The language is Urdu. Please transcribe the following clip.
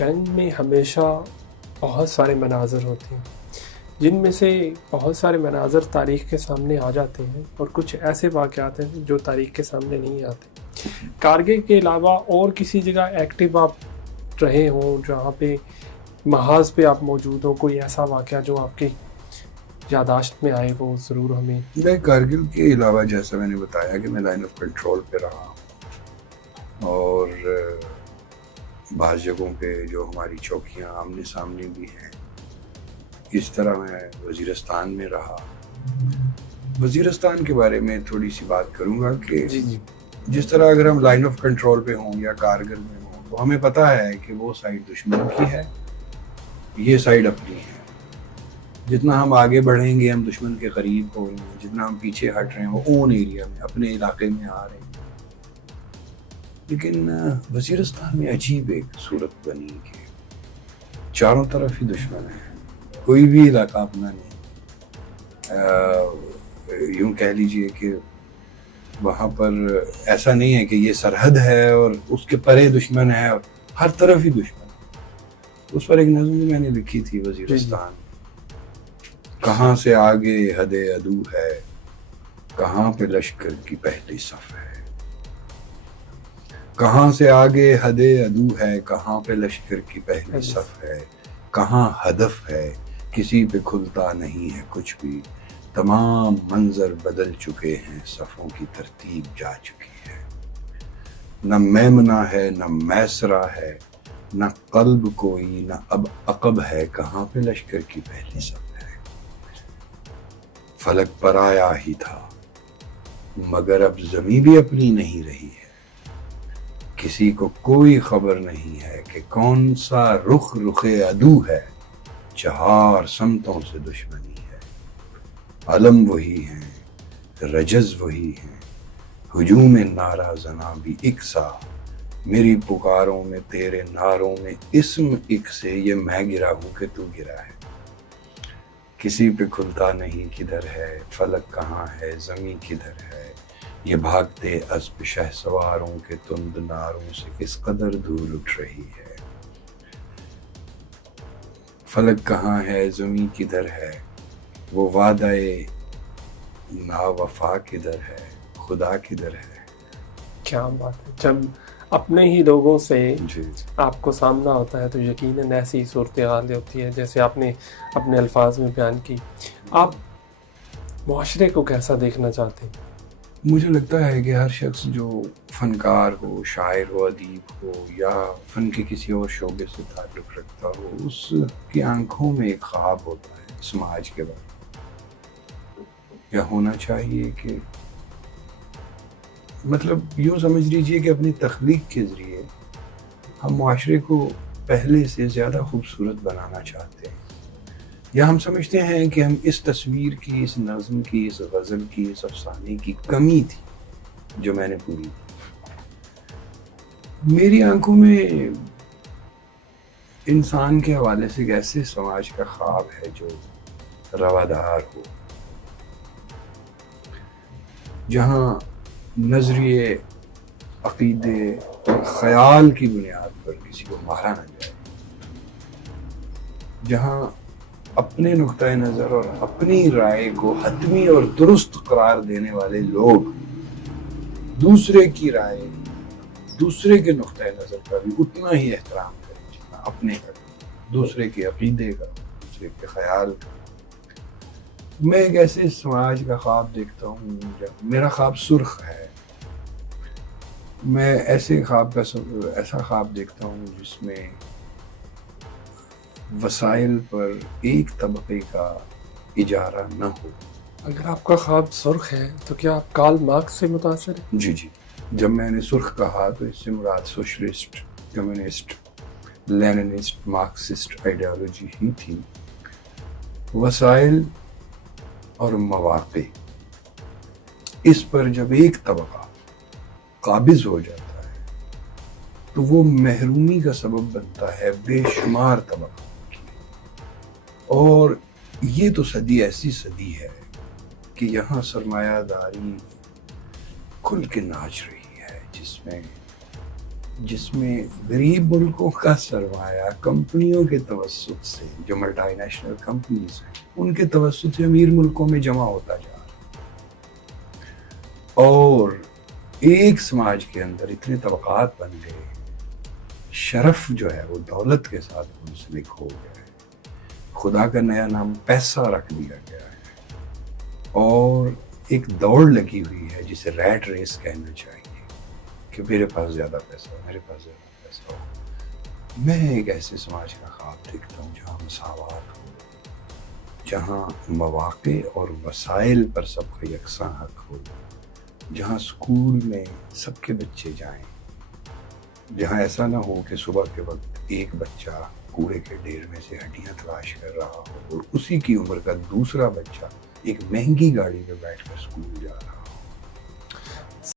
جنگ میں ہمیشہ بہت سارے مناظر ہوتے ہیں، جن میں سے بہت سارے مناظر تاریخ کے سامنے آ جاتے ہیں اور کچھ ایسے واقعات ہیں جو تاریخ کے سامنے نہیں آتے۔ کارگل کے علاوہ اور کسی جگہ ایکٹیو آپ رہے ہوں جہاں پہ محاذ پہ آپ موجود ہوں، کوئی ایسا واقعہ جو آپ کی یاداشت میں آئے وہ ضرور ہمیں۔ میں کارگل کے علاوہ جیسا میں نے بتایا کہ میں لائن آف کنٹرول پہ رہا ہوں، اور بعض جگہوں پہ جو ہماری چوکیاں آمنے سامنے بھی ہیں، اس طرح میں وزیرستان میں رہا۔ وزیرستان کے بارے میں تھوڑی سی بات کروں گا کہ جس طرح اگر ہم لائن آف کنٹرول پہ ہوں یا کارگل میں ہوں تو ہمیں پتہ ہے کہ وہ سائڈ دشمن کی ہے، یہ سائڈ اپنی ہے۔ جتنا ہم آگے بڑھیں گے ہم دشمن کے قریب ہو رہے ہیں، جتنا ہم پیچھے ہٹ رہے ہیں وہ اون ایریا میں اپنے علاقے میں آ رہے ہیں۔ لیکن وزیرستان میں عجیب ایک صورت بنی کہ چاروں طرف ہی دشمن ہے، کوئی بھی علاقہ اپنا نہیں۔ یوں کہہ لیجئے کہ وہاں پر ایسا نہیں ہے کہ یہ سرحد ہے اور اس کے پرے دشمن ہے، اور ہر طرف ہی دشمن ہے۔ اس پر ایک نظم میں نے لکھی تھی، وزیرستان کہاں سے آگے حد عدو ہے، کہاں پہ لشکر کی پہلی صف ہے۔ کہاں سے آگے حد عدو ہے، کہاں پہ لشکر کی پہلی صف ہے۔ کہاں ہدف ہے، کسی پہ کھلتا نہیں ہے کچھ بھی۔ تمام منظر بدل چکے ہیں، صفوں کی ترتیب جا چکی ہے۔ نہ میمنہ ہے، نہ میسرہ ہے، نہ قلب کوئی، نہ اب عقب ہے۔ کہاں پہ لشکر کی پہلی صف ہے۔ فلک پر آیا ہی تھا مگر اب زمیں بھی اپنی نہیں رہی ہے۔ کسی کو کوئی خبر نہیں ہے کہ کون سا رخ عدو ہے۔ چہار سمتوں سے دشمنی ہے، علم وہی ہیں، رجز وہی ہیں، ہجوم نعرہ زناں بھی ایک سا۔ میری پکاروں میں تیرے نعروں میں اسم ایک سے، یہ میں گرا ہوں کہ تو گرا ہے۔ کسی پہ کھلتا نہیں کدھر ہے، فلک کہاں ہے، زمین کدھر ہے۔ یہ بھاگتے اسب شہ سواروں کے تند ناروں سے کس قدر دھول اٹھ رہی ہے۔ فلک کہاں ہے، زمین کدھر ہے، وہ وعدہ نا وفا کدھر ہے، خدا کدھر ہے۔ کیا بات ہے، جب اپنے ہی لوگوں سے جی آپ کو سامنا ہوتا ہے تو یقیناً ایسی صورتحال ہوتی ہے جیسے آپ نے اپنے الفاظ میں بیان کی۔ آپ معاشرے کو کیسا دیکھنا چاہتے ہیں؟ مجھے لگتا ہے کہ ہر شخص جو فنکار ہو، شاعر ہو، ادیب ہو، یا فن کے کسی اور شعبے سے تعلق رکھتا ہو، اس کی آنکھوں میں ایک خواب ہوتا ہے سماج کے بارے میں، یا ہونا چاہیے کہ مطلب یوں سمجھ لیجئے کہ اپنی تخلیق کے ذریعے ہم معاشرے کو پہلے سے زیادہ خوبصورت بنانا چاہتے ہیں، یا ہم سمجھتے ہیں کہ ہم اس تصویر کی، اس نظم کی، اس غزل کی، اس افسانے کی کمی تھی جو میں نے پوری کی۔ میری آنکھوں میں انسان کے حوالے سے ایک ایسے سماج کا خواب ہے جو روادار ہو، جہاں نظریے، عقیدے اور خیال کی بنیاد پر کسی کو مارا نہ جائے، جہاں اپنے نقطہ نظر اور اپنی رائے کو حتمی اور درست قرار دینے والے لوگ دوسرے کی رائے، دوسرے کے نقطہ نظر کا بھی اتنا ہی احترام کریں جتنا اپنے کا، دوسرے کے عقیدے کا، دوسرے کے خیال کا۔ میں ایک ایسے سماج کا خواب دیکھتا ہوں، میرا خواب سرخ ہے۔ میں ایسا خواب دیکھتا ہوں جس میں وسائل پر ایک طبقے کا اجارہ نہ ہو۔ اگر آپ کا خواب سرخ ہے تو کیا آپ کارل مارکس سے متاثر ہیں؟ جی جب میں نے سرخ کہا تو اس سے مراد سوشلسٹ، کمیونسٹ، لیننسٹ، مارکسسٹ آئیڈیالوجی ہی تھی۔ وسائل اور مواقع، اس پر جب ایک طبقہ قابض ہو جاتا ہے تو وہ محرومی کا سبب بنتا ہے بے شمار طبقہ کی۔ اور یہ تو صدی ایسی صدی ہے کہ یہاں سرمایہ داری کھل کے ناچ رہی ہے، جس میں جس میں غریب ملکوں کا سرمایہ کمپنیوں کے توسط سے، جو ملٹی نیشنل کمپنیز ہیں ان کے توسط سے امیر ملکوں میں جمع ہوتا جا رہا ہے، اور ایک سماج کے اندر اتنے طبقات بن گئے، شرف جو ہے وہ دولت کے ساتھ منسلک ہو گیا ہے، خدا کا نیا نام پیسہ رکھ دیا گیا ہے، اور ایک دوڑ لگی ہوئی ہے جسے ریٹ ریس کہنا چاہیے کہ میرے پاس زیادہ پیسہ ہو، میرے پاس زیادہ پیسہ ہو۔ میں ایک ایسے سماج کا خواب دیکھتا ہوں جہاں مساوات ہو، جہاں مواقع اور وسائل پر سب کا یکساں حق ہو، جہاں اسکول میں سب کے بچے جائیں، جہاں ایسا نہ ہو کہ صبح کے وقت ایک بچہ کوڑے کے ڈھیر میں سے ہڈیاں تلاش کر رہا ہو اور اسی کی عمر کا دوسرا بچہ ایک مہنگی گاڑی میں بیٹھ کر اسکول جا رہا ہو۔